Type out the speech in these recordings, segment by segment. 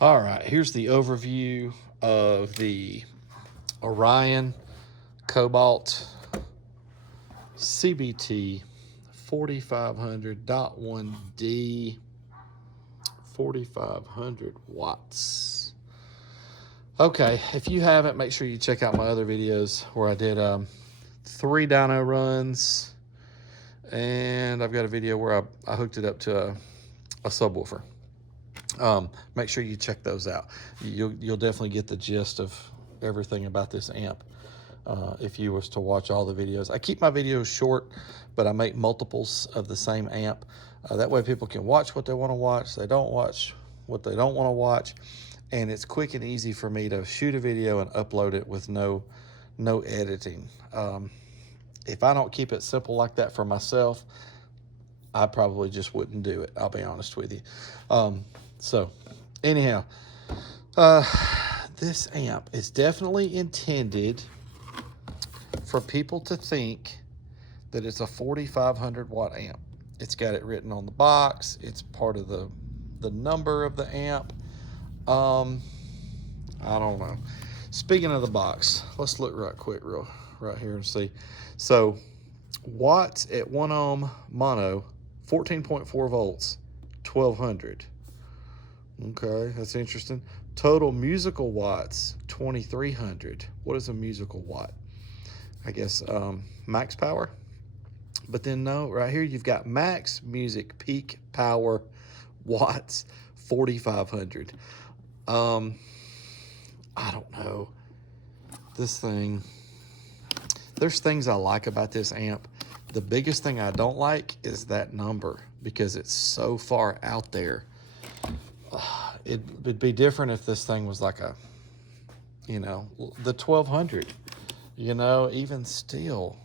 All right, here's the overview of the Orion Cobalt CBT4500.1D, 4,500 watts. Okay, if you haven't, make sure you check out my other videos where I did 3 dyno runs, and I've got a video where I hooked it up to a subwoofer. Make sure you check those out. You'll definitely get the gist of everything about this amp if you was to watch all the videos. I keep my videos short, but I make multiples of the same amp. That way people can watch what they want to watch. They don't watch what they don't want to watch. And it's quick and easy for me to shoot a video and upload it with no editing. If I don't keep it simple like that for myself, I probably just wouldn't do it. I'll be honest with you. So anyhow, this amp is definitely intended for people to think that it's a 4,500 watt amp. It's got it written on the box. It's part of the number of the amp. I don't know. Speaking of the box, let's look right quick right here and see. So watts at 1 ohm mono, 14.4 volts, 1200. Okay, that's interesting. Total musical watts, 2300. What is a musical watt? I guess max power. But then no, right here you've got max music peak power watts, 4,500. I don't know. This thing, there's things I like about this amp. The biggest thing I don't like is that number, because it's so far out there. It'd be different if this thing was like a, the 1200, even still,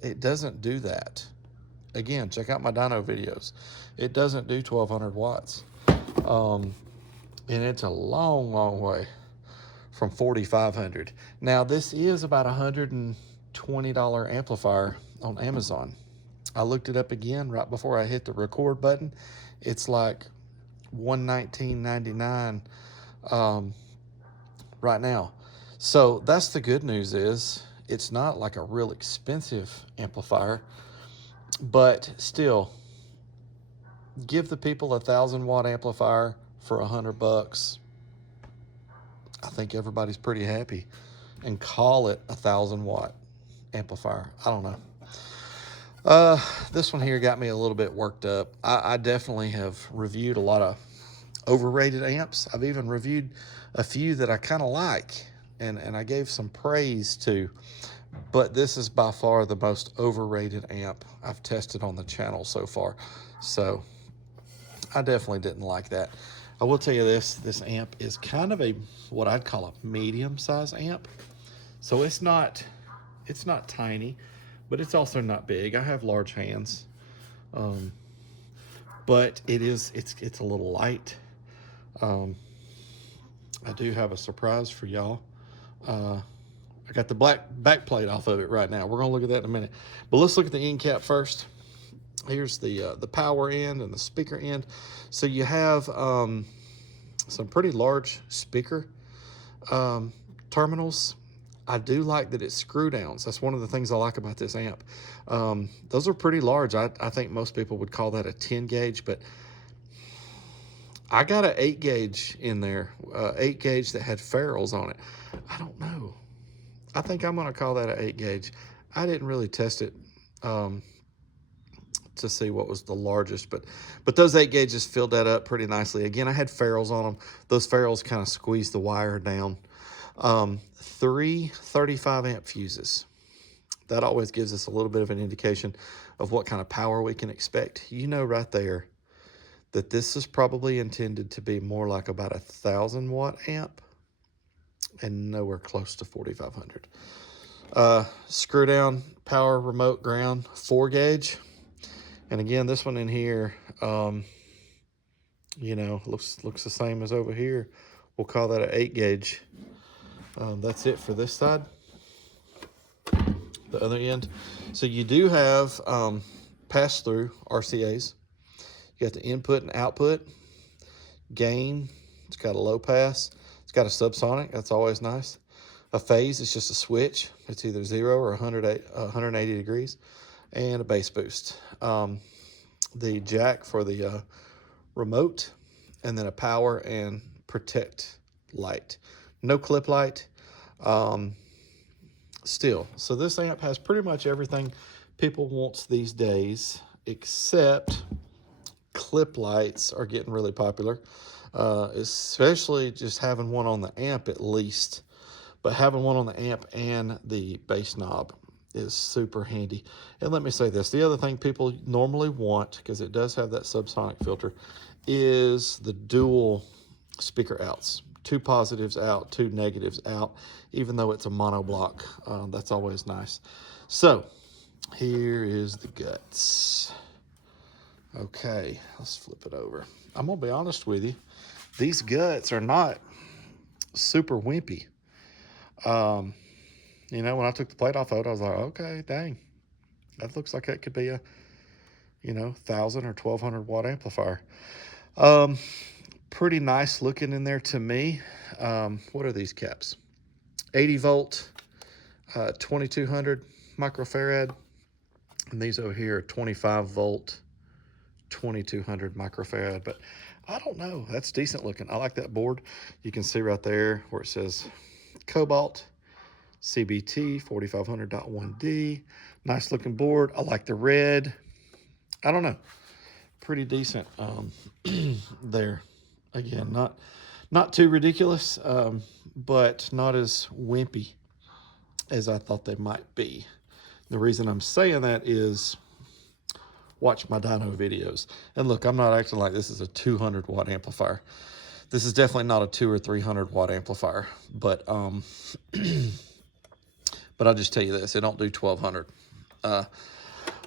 it doesn't do that. Again, check out my dyno videos. It doesn't do 1200 watts. And it's a long way from 4,500. Now, this is about $120 amplifier on Amazon. I looked it up again right before I hit the record button. It's like $119.99 right now. So that's the good news, is it's not like a real expensive amplifier, but still, give the people 1,000 watt amplifier for $100. I think everybody's pretty happy, and call it 1,000 watt amplifier. I don't know. This one here got me a little bit worked up. I definitely have reviewed a lot of overrated amps. I've even reviewed a few that I kind of like, and I gave some praise to, but this is by far the most overrated amp I've tested on the channel so far. So I definitely didn't like that. I will tell you this amp is kind of what I'd call a medium size amp. So it's not tiny, but it's also not big. I have large hands, but it's a little light. I do have a surprise for y'all. I got the black back plate off of it right now. We're gonna look at that in a minute, but let's look at the end cap first. Here's the power end and the speaker end. So you have some pretty large speaker terminals. I do like that it's screw downs. That's one of the things I like about this amp. Those are pretty large. I think most people would call that a 10 gauge, but I got an 8 gauge in there, 8 gauge that had ferrules on it. I don't know. I think I'm gonna call that an 8 gauge. I didn't really test it to see what was the largest, but those 8 gauges filled that up pretty nicely. Again, I had ferrules on them. Those ferrules kind of squeezed the wire down. 3 35 amp fuses. That always gives us a little bit of an indication of what kind of power we can expect. Right there that this is probably intended to be more like about 1,000 watt amp and nowhere close to 4,500. Screw down power remote ground 4 gauge. And again, this one in here, looks the same as over here. We'll call that an 8 gauge. That's it for this side. The other end. So you do have pass-through RCAs. You got the input and output, gain, It's got a low pass. It's got a subsonic. That's always nice. A phase is just a switch. It's either 0 or 180 degrees. And a bass boost. The jack for the remote, and then a power and protect light. No clip light. Still, so this amp has pretty much everything people want these days, except clip lights are getting really popular, especially just having one on the amp at least. But having one on the amp and the bass knob is super handy. And let me say this, the other thing people normally want, because it does have that subsonic filter, is the dual speaker outs. 2 positives out, 2 negatives out, even though it's a monoblock. That's always nice. So here is the guts. Okay, let's flip it over. I'm gonna be honest with you, these guts are not super wimpy. You know, when I took the plate off of it, I was like, okay, dang, that looks like it could be a, 1,000 or 1,200 watt amplifier. Pretty nice looking in there to me. What are these caps? 80 volt, 2200 microfarad. And these over here are 25 volt, 2200 microfarad. But I don't know, that's decent looking. I like that board. You can see right there where it says Cobalt, CBT4500.1D. Nice looking board. I like the red. I don't know, pretty decent there. Again, not too ridiculous, but not as wimpy as I thought they might be. The reason I'm saying that is watch my dyno videos. And look, I'm not acting like this is a 200 watt amplifier. This is definitely not a 200 or 300 watt amplifier, but but I'll just tell you this, it don't do 1,200. All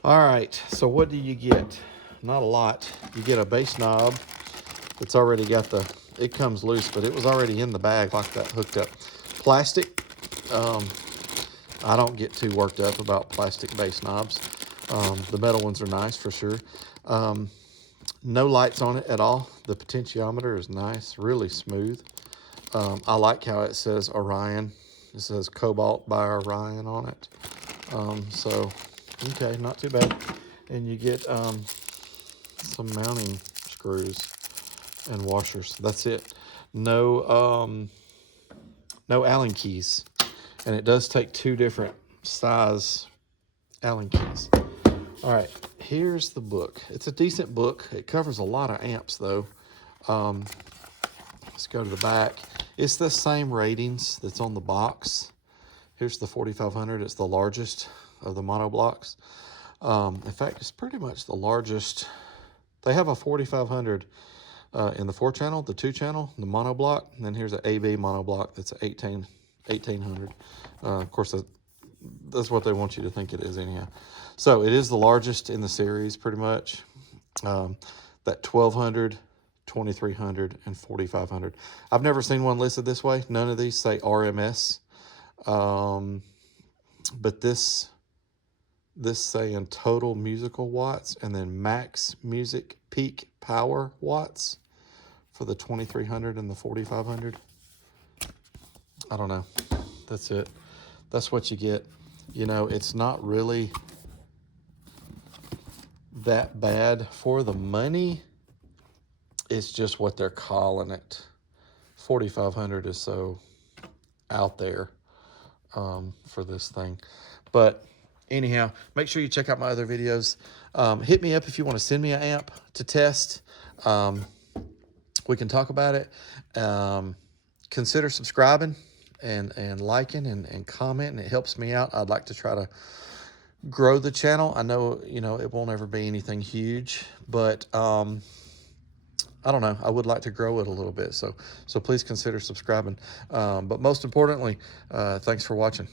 right, so what do you get? Not a lot. You get a bass knob. It's already got it comes loose, but it was already in the bag like that, hooked up. Plastic, I don't get too worked up about plastic bass knobs. The metal ones are nice for sure. No lights on it at all. The potentiometer is nice, really smooth. I like how it says Orion. It says Cobalt by Orion on it. So, okay, not too bad. And you get some mounting screws and washers. That's it. No Allen keys. And it does take 2 different size Allen keys. All right, here's the book. It's a decent book. It covers a lot of amps though. Let's go to the back. It's the same ratings that's on the box. Here's the 4500. It's the largest of the monoblocks. In fact, it's pretty much the largest. They have a 4500 in the 4-channel, the 2-channel, the monoblock, and then here's an AB monoblock that's 1800. Of course, that's what they want you to think it is anyhow. So it is the largest in the series, pretty much. That 1200, 2300, and 4500. I've never seen one listed this way. None of these say RMS. But this saying total musical watts, and then max music peak power watts for the 2300 and the 4500. I don't know. That's it. That's what you get. It's not really that bad for the money. It's just what they're calling it. 4500 is so out there for this thing. But anyhow, make sure you check out my other videos. Hit me up if you want to send me an amp to test. We can talk about it. Consider subscribing and liking and commenting. It helps me out. I'd like to try to grow the channel. I know, it won't ever be anything huge, but I don't know. I would like to grow it a little bit. So please consider subscribing. But most importantly, thanks for watching.